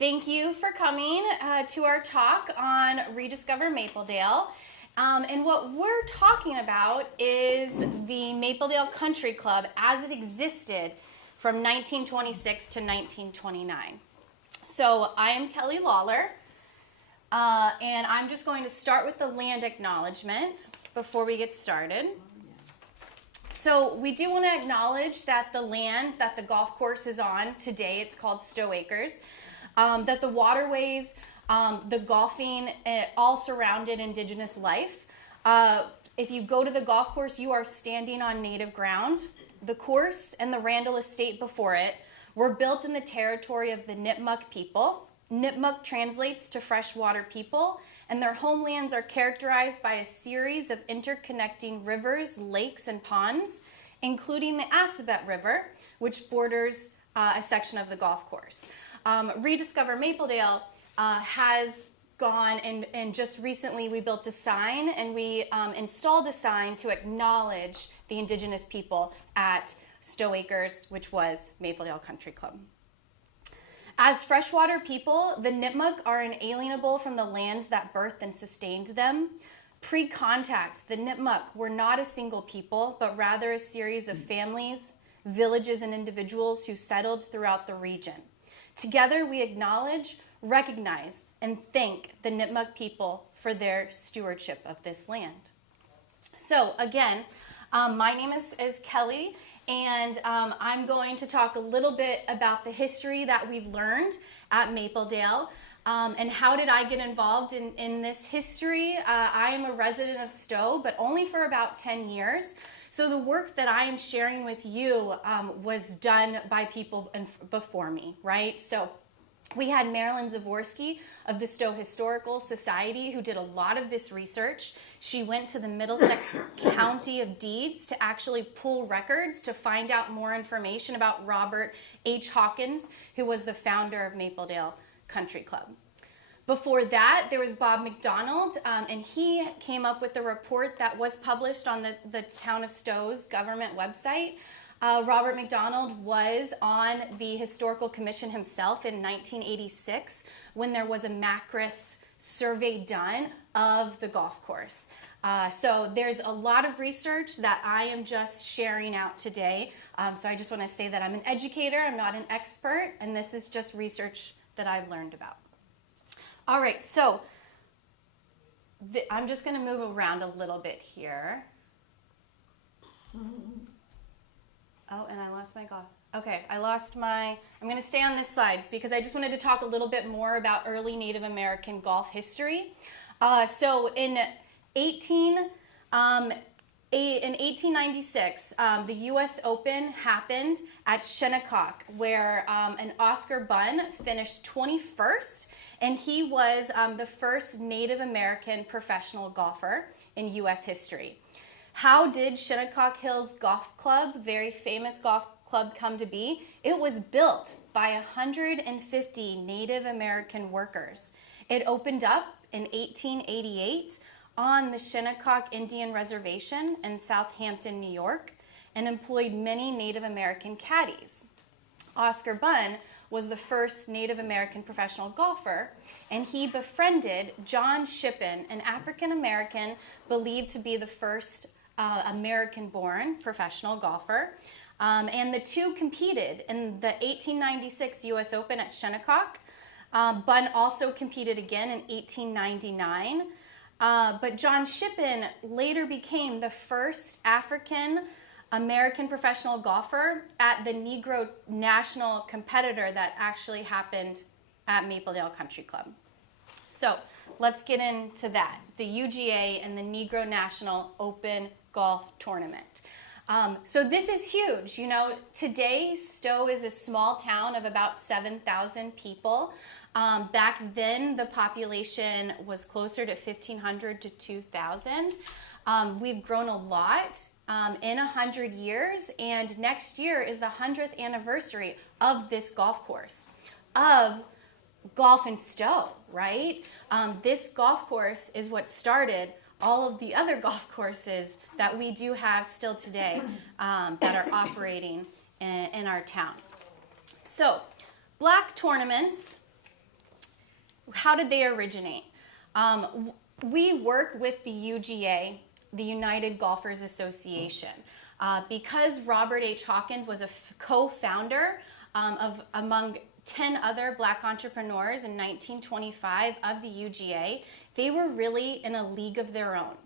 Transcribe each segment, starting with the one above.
Thank you for coming to our talk on Rediscover Mapledale. And what we're talking about is the Mapledale Country Club as it existed from 1926 to 1929. So I am Kelly Lawlor, and I'm just going to start with the land acknowledgement before we get started. So we do want to acknowledge that the land that the golf course is on today, it's called Stow Acres, that the waterways, the golfing, all surrounded indigenous life. If you go to the golf course, you are standing on native ground. The course and the Randall estate before it were built in the territory of the Nipmuc people. Nipmuc translates to freshwater people, and their homelands are characterized by a series of interconnecting rivers, lakes, and ponds, including the Assabet River, which borders a section of the golf course. Rediscover Mapledale has gone and just recently we built a sign and we installed a sign to acknowledge the indigenous people at Stow Acres, which was Mapledale Country Club. As freshwater people, the Nipmuc are inalienable from the lands that birthed and sustained them. Pre-contact, the Nipmuc were not a single people, but rather a series of families, villages, and individuals who settled throughout the region. Together, we acknowledge, recognize, and thank the Nipmuc people for their stewardship of this land. So again, my name is Kelly, and I'm going to talk a little bit about the history that we've learned at Mapledale. And how did I get involved in this history? I am a resident of Stow, but only for about 10 years. So the work that I am sharing with you was done by people before me, right? So we had Marilyn Zavorsky of the Stow Historical Society who did a lot of this research. She went to the Middlesex County of Deeds to actually pull records to find out more information about Robert H. Hawkins, who was the founder of Mapledale Country Club. Before that, there was Bob McDonald, and he came up with a report that was published on the Town of Stow's government website. Robert McDonald was on the Historical Commission himself in 1986 when there was a MACRIS survey done of the golf course. So there's a lot of research that I am just sharing out today. So I just want to say that I'm an educator, I'm not an expert, and this is just research that I've learned about. All right, so I'm just going to move around a little bit here. Oh, and I lost my golf. Okay, I'm going to stay on this side because I just wanted to talk a little bit more about early Native American golf history. So in 1896, the U.S. Open happened at Shinnecock, where an Oscar Bunn finished 21st, and he was the first Native American professional golfer in U.S. history. How did Shinnecock Hills Golf Club, very famous golf club, come to be? It was built by 150 Native American workers. It opened up in 1888 on the Shinnecock Indian Reservation in Southampton, New York, and employed many Native American caddies. Oscar Bunn was the first Native American professional golfer, and he befriended John Shippen, an African American believed to be the first American-born professional golfer. And the two competed in the 1896 U.S. Open at Shinnecock. Bunn also competed again in 1899. But John Shippen later became the first African American professional golfer at the Negro National competitor that actually happened at Mapledale Country Club. So let's get into that, the UGA and the Negro National Open Golf Tournament. So this is huge. You know, today Stow is a small town of about 7,000 people. Back then, the population was closer to 1,500 to 2,000. We've grown a lot in 100 years, and next year is the 100th anniversary of this golf course, of golf in Stow, right? This golf course is what started all of the other golf courses that we do have still today that are operating in our town. So, black tournaments how did they originate? We work with the UGA, the United Golfers Association, because Robert H. Hawkins was a co-founder of among 10 other black entrepreneurs in 1925 of the UGA. They were really in a league of their own.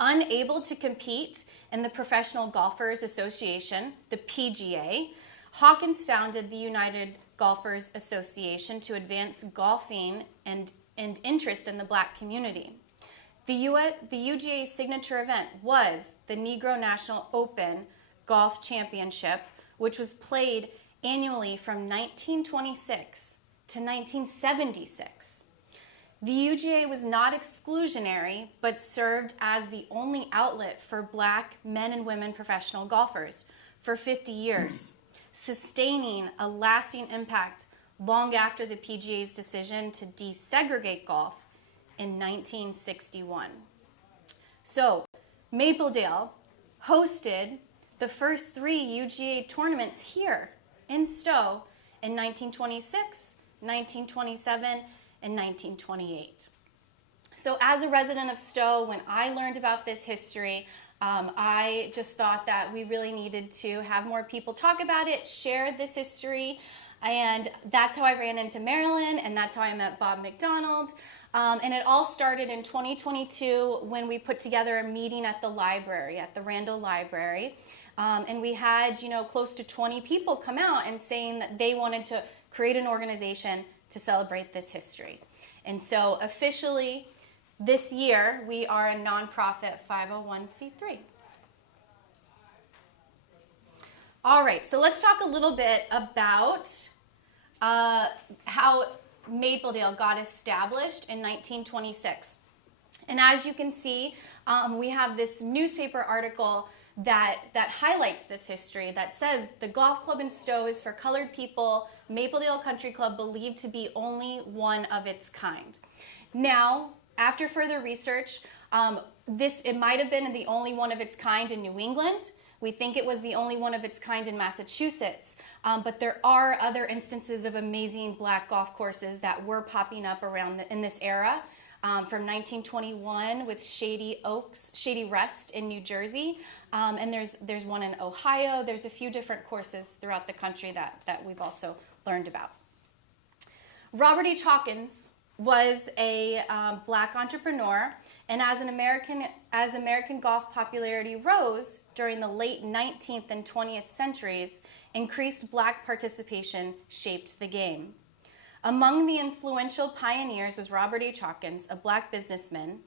Unable to compete in the Professional Golfers Association, the PGA, Hawkins founded the United Golfers Association to advance golfing and interest in the black community. The UGA's signature event was the Negro National Open Golf Championship, which was played annually from 1926 to 1976. The UGA was not exclusionary, but served as the only outlet for black men and women professional golfers for 50 years, sustaining a lasting impact long after the PGA's decision to desegregate golf in 1961. So, Mapledale hosted the first 3 UGA tournaments here in Stow in 1926, 1927, and 1928. So as a resident of Stow, when I learned about this history, I just thought that we really needed to have more people talk about it, share this history, and that's how I ran into Marilyn, and that's how I met Bob McDonald. And it all started in 2022 when we put together a meeting at the library, at the Randall Library. And we had, close to 20 people come out and saying that they wanted to create an organization to celebrate this history. And so officially this year we are a nonprofit 501c3. All right, so let's talk a little bit about how Mapledale got established in 1926. And as you can see, we have this newspaper article that highlights this history that says the golf club in Stow is for colored people, Mapledale Country Club believed to be only one of its kind. Now, after further research, it might have been the only one of its kind in New England. We think it was the only one of its kind in Massachusetts, but there are other instances of amazing black golf courses that were popping up in this era. From 1921 with Shady Rest in New Jersey, and there's one in Ohio. There's a few different courses throughout the country that we've also learned about. Robert H. Hawkins was a black entrepreneur, and as American golf popularity rose during the late 19th and 20th centuries, increased black participation shaped the game. Among the influential pioneers was Robert H. Hawkins, a black businessman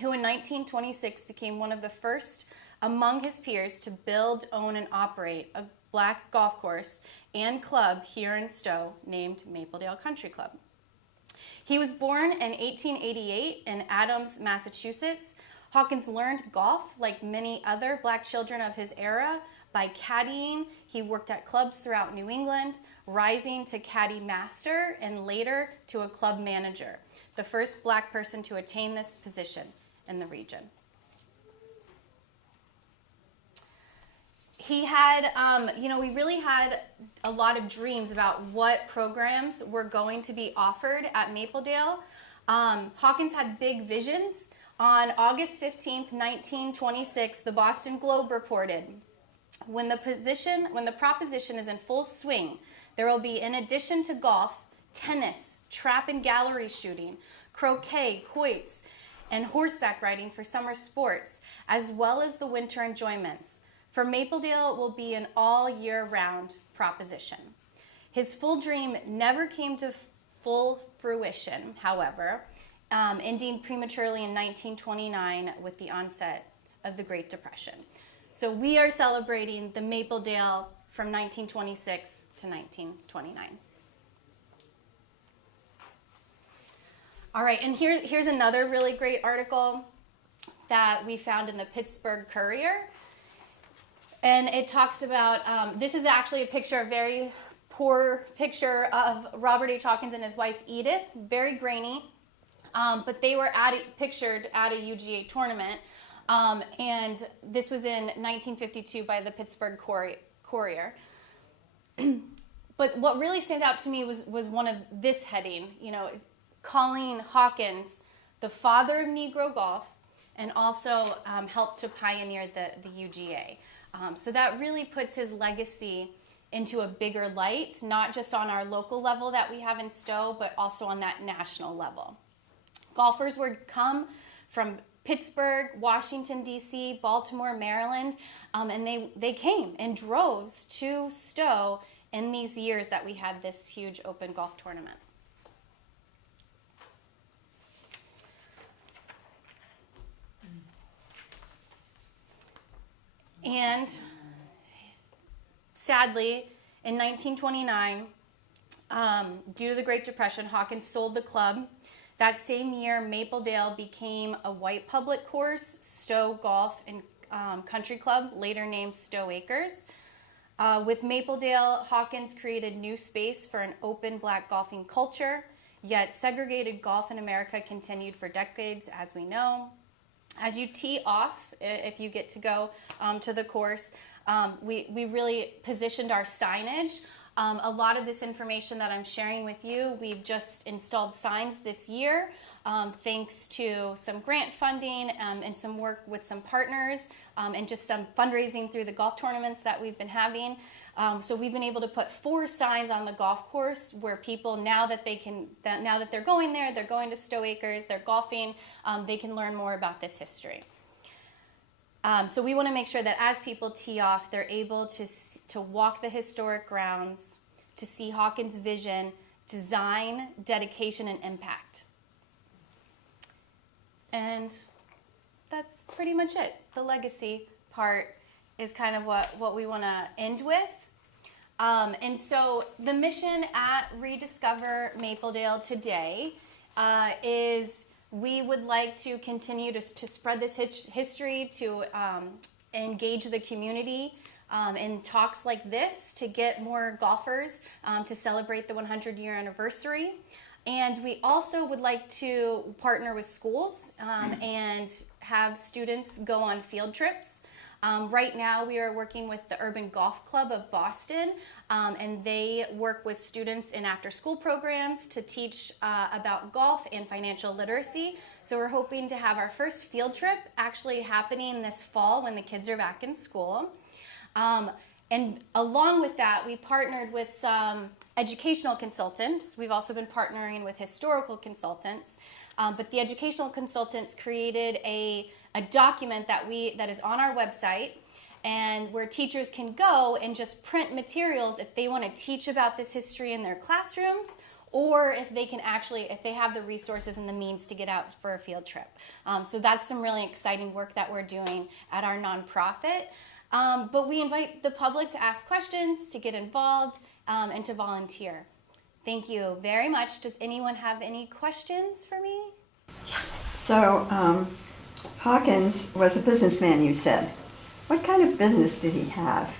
who in 1926 became one of the first among his peers to build, own, and operate a black golf course and club here in Stow named Mapledale Country Club. He was born in 1888 in Adams, Massachusetts. Hawkins learned golf like many other black children of his era by caddying. He worked at clubs throughout New England, rising to caddy master and later to a club manager, the first black person to attain this position in the region. He had, we really had a lot of dreams about what programs were going to be offered at Mapledale. Hawkins had big visions. On August 15th, 1926, the Boston Globe reported, when the proposition is in full swing, there will be, in addition to golf, tennis, trap and gallery shooting, croquet, quoits, and horseback riding for summer sports, as well as the winter enjoyments. For Mapledale will be an all-year-round proposition. His full dream never came to full fruition, however, ending prematurely in 1929 with the onset of the Great Depression. So we are celebrating the Mapledale from 1926 to 1929. All right, and here's another really great article that we found in the Pittsburgh Courier. And it talks about, this is actually a very poor picture of Robert H. Hawkins and his wife Edith, very grainy, but they were pictured at a UGA tournament. And this was in 1952 by the Pittsburgh Courier. But what really stands out to me was one of this heading. calling Hawkins the father of Negro golf, and also helped to pioneer the UGA. So that really puts his legacy into a bigger light, not just on our local level that we have in Stow, but also on that national level. Golfers would come from Pittsburgh, Washington, D.C., Baltimore, Maryland, and they came in droves to Stow in these years that we had this huge open golf tournament. And sadly, in 1929, due to the Great Depression, Hawkins sold the club. That same year, Mapledale became a white public course, Stow Golf and Country Club, later named Stow Acres. With Mapledale, Hawkins created new space for an open black golfing culture, yet segregated golf in America continued for decades, as we know. As you tee off, if you get to go to the course, we really positioned our signage. A lot of this information that I'm sharing with you, we've just installed signs this year, thanks to some grant funding and some work with some partners, and just some fundraising through the golf tournaments that we've been having. So we've been able to put 4 signs on the golf course where people, now that they're going there, they're going to Stow Acres, they're golfing, they can learn more about this history. So we want to make sure that as people tee off, they're able to walk the historic grounds, to see Hawkins' vision, design, dedication, and impact. And that's pretty much it. The legacy part is kind of what we want to end with. And so the mission at Rediscover Mapledale today is we would like to continue to spread this history, to engage the community in talks like this, to get more golfers to celebrate the 100-year anniversary. And we also would like to partner with schools and have students go on field trips. Right now we are working with the Urban Golf Club of Boston, and they work with students in after-school programs to teach about golf and financial literacy. So we're hoping to have our first field trip actually happening this fall when the kids are back in school. And along with that, we partnered with some educational consultants. We've also been partnering with historical consultants. But the educational consultants created a document that is on our website, and where teachers can go and just print materials if they want to teach about this history in their classrooms, or if they have the resources and the means to get out for a field trip. So that's some really exciting work that we're doing at our nonprofit. But we invite the public to ask questions, to get involved, and to volunteer. Thank you very much. Does anyone have any questions for me? Yeah. So, Hawkins was a businessman, you said. What kind of business did he have?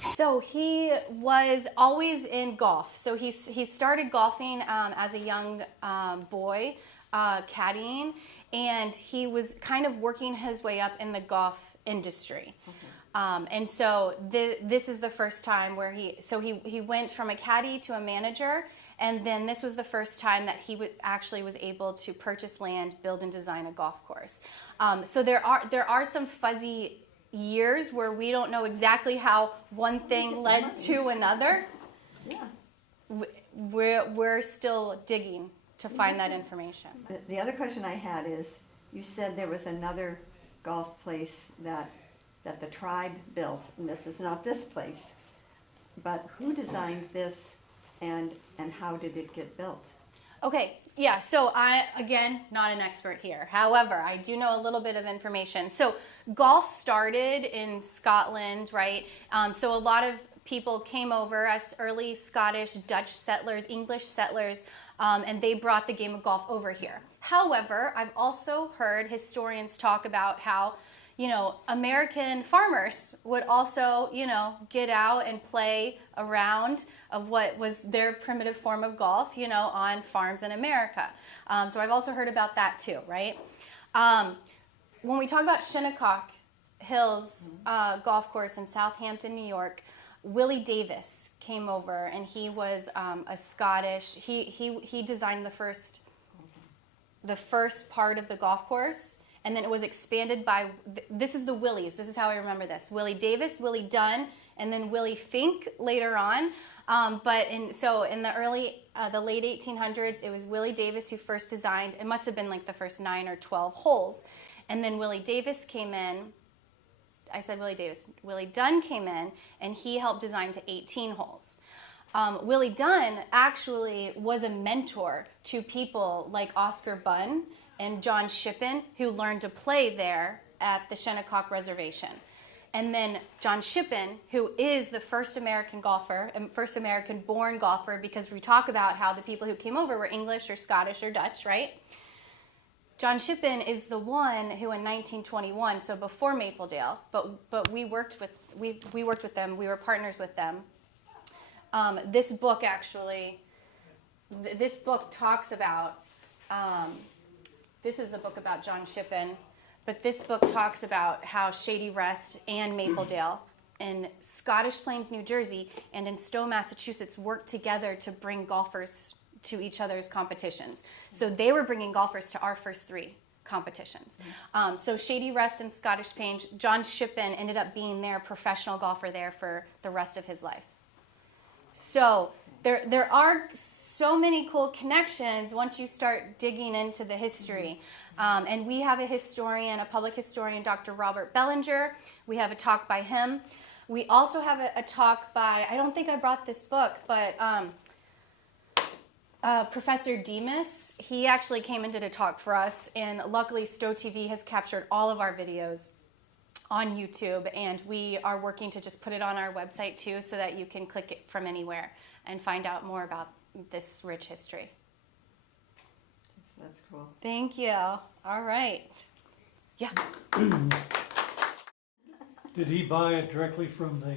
So he was always in golf. So he started golfing as a young boy, caddying, and he was kind of working his way up in the golf industry. Okay. And so this is the first time where he went from a caddy to a manager, and then this was the first time that he actually was able to purchase land, build and design a golf course. So there are some fuzzy years where we don't know exactly how one thing led to another. Yeah. We're still digging to find that information. The other question I had is, you said there was another golf place that the tribe built, and this is not this place, but who designed this and how did it get built? Okay, yeah, so I, again, not an expert here. However, I do know a little bit of information. So golf started in Scotland, right? So a lot of people came over as early Scottish, Dutch settlers, English settlers, and they brought the game of golf over here. However, I've also heard historians talk about how, American farmers would also, get out and play around of what was their primitive form of golf, on farms in America. So I've also heard about that too, right? When we talk about Shinnecock Hills Golf Course in Southampton, New York, Willie Davis came over, and he was a Scottish, he designed the first the first part of the golf course, and then it was expanded by, this is the Willies. This is how I remember this. Willie Davis, Willie Dunn, and then Willie Fink later on. So in the late 1800s, it was Willie Davis who first designed. It must have been like the first 9 or 12 holes. And then Willie Davis came in. I said Willie Davis. Willie Dunn came in, and he helped design to 18 holes. Willie Dunn actually was a mentor to people like Oscar Bunn and John Shippen, who learned to play there at the Shinnecock Reservation. And then John Shippen, who is the first American golfer, first American-born golfer, because we talk about how the people who came over were English or Scottish or Dutch, right? John Shippen is the one who in 1921, so before Mapledale, but we worked with them, we were partners with them. This book actually, this book talks about, this is the book about John Shippen, but this book talks about how Shady Rest and Mapledale in Scottish Plains, New Jersey, and in Stow, Massachusetts worked together to bring golfers to each other's competitions. So they were bringing golfers to our first 3 competitions. So Shady Rest and Scottish Plains, John Shippen ended up being their professional golfer there for the rest of his life. So there are so many cool connections once you start digging into the history. And we have a historian, a public historian, Dr. Robert Bellinger. We have a talk by him. We also have a talk by, I don't think I brought this book, but Professor Demas. He actually came and did a talk for us, and luckily Stow TV has captured all of our videos on YouTube, and we are working to just put it on our website too, so that you can click it from anywhere and find out more about this rich history. That's cool. Thank you. All right. Yeah. Did he buy it directly from the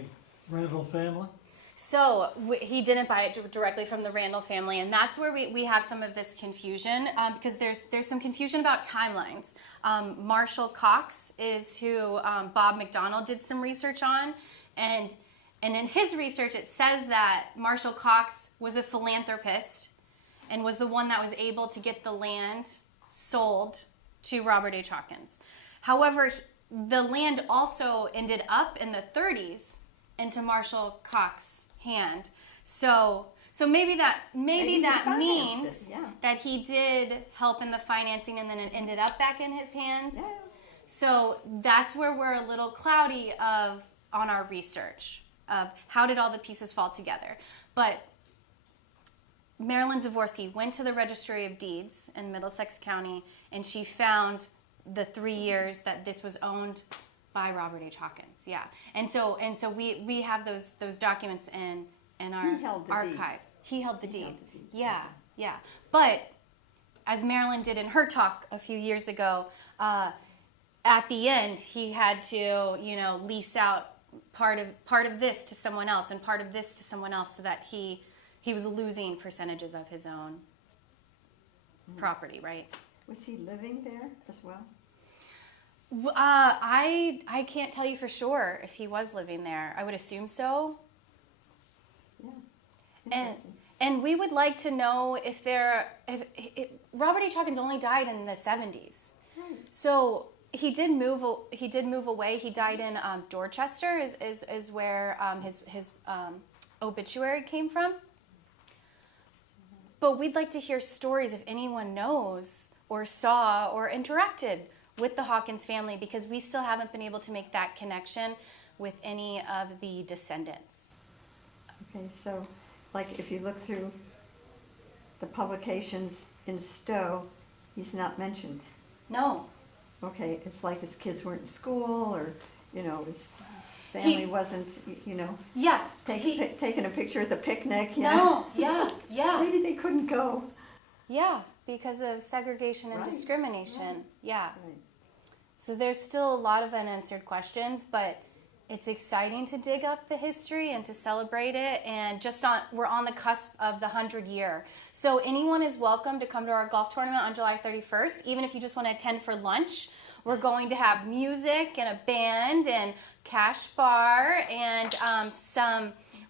Randall family? So he didn't buy it directly from the Randall family, and that's where we have some of this confusion, because there's some confusion about timelines. Marshall Cox is who Bob McDonald did some research on, and in his research it says that Marshall Cox was a philanthropist and was the one that was able to get the land sold to Robert H. Hawkins. However, the land also ended up in the 30s into Marshall Cox's hand. So maybe that means that he did help in the financing, and then it ended up back in his hands. Yeah. So that's where we're a little cloudy on our research of how did all the pieces fall together. But Marilyn Zavorsky went to the Registry of Deeds in Middlesex County, and she found the 3 years that this was owned by Robert H. Hawkins. Yeah, and so we have those documents in our archive. He held the deed. Yeah. But as Marilyn did in her talk a few years ago, at the end he had to lease out part of this to someone else and part of this to someone else, so that he was losing percentages of his own property, right? Was he living there as well? I can't tell you for sure if he was living there. I would assume so. Yeah. And we would like to know if Robert H. Hawkins only died in the 70s. Right. So he did move away. He died in Dorchester is where his obituary came from. But we'd like to hear stories if anyone knows or saw or interacted with the Hawkins family, because we still haven't been able to make that connection with any of the descendants. Okay, so like if you look through the publications in Stow, he's not mentioned. No. Okay, it's like his kids weren't in school, or his family wasn't, Yeah. taking a picture at the picnic. No. Yeah. Maybe they couldn't go. Yeah, because of segregation and Right. discrimination. Right. Yeah. Right. So there's still a lot of unanswered questions, but it's exciting to dig up the history and to celebrate it. And we're on the cusp of the 100 year. So anyone is welcome to come to our golf tournament on July 31st, even if you just want to attend for lunch. We're going to have music and a band and cash bar, and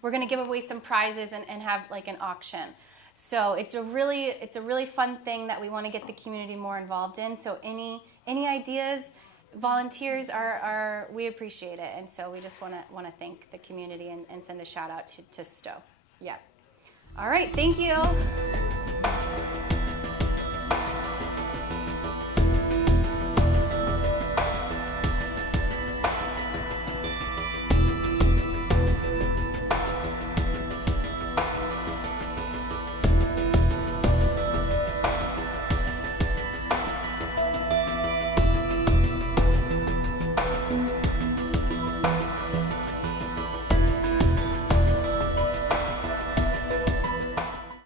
we're going to give away some prizes and have like an auction. So it's a really fun thing that we want to get the community more involved in. So any ideas, volunteers are we appreciate it, and so we just want to thank the community and send a shout out to Stow. Yeah. All right, thank you.